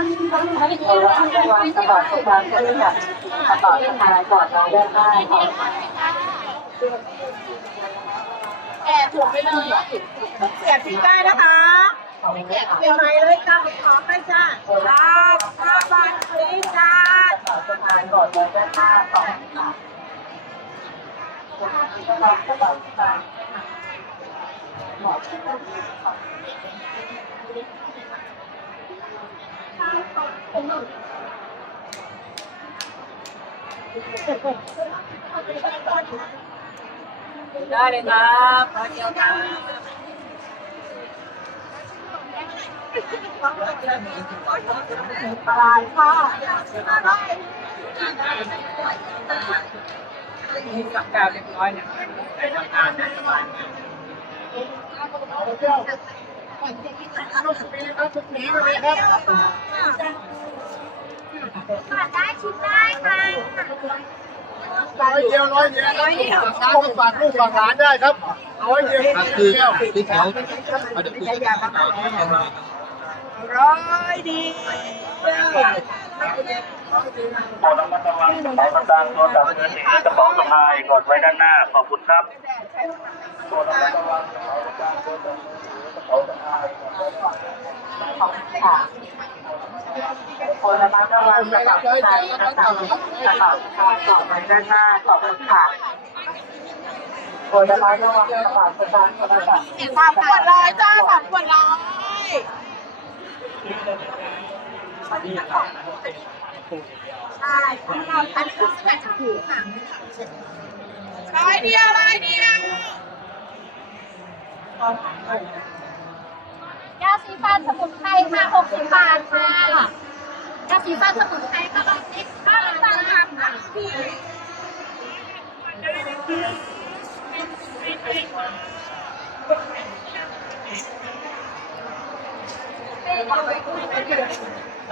วันตลอดทุกวันก็ได้แบบตลอดทางก่อนเราได้ได้แอบถูกไปเลยเสียบทิ้งได้นะคะเปลี่ยนใหมเลยจ้าขอไปจ้าครับห้าบาทฟรีจ้าตลอดทางก่อนเราได้ได้ต่อหมอที่อ ได้เลยครับขอเดียวครับปลายค่ะกับกาวเรียบร้อยเนี่ยได้ ได้ชิมได้ค่ะร้อยเดียวร้อยเดียวร้อยเดียวต้องฝากลูกฝากหลานได้ครับร้อยเดียวก็คือที่เขาเขาจะพูดร้อยเดีโปรดระมัดระวังกระเป๋าสตางค์โทรศัพท์มือถือกระเป๋าสะพายกดไว้ด้านหน้า ขอบคุณครับโปรดระมัดระวังกระเป๋าสตางค์โทรศัพท์ ขอบคุณค่ะคนละมาระวังกระเป๋าสตางค์นะคะกระเป๋าสตางค์ต่อไปด้านหน้าขอบคุณค่ะคนละมาระวังกระเป๋าสตางค์นะคะสามขวดร้อยจ้าสามขวดร้อยใช่อันนี้คือสกัดจากหูค่ะร้อยเดียวร้อยเดียว ยาสีฟันสมุนไพรค่ะ60 บาทค่ะยาสีฟันสมุนไพรกระบอกเล็กห้าบาทค่ะพี่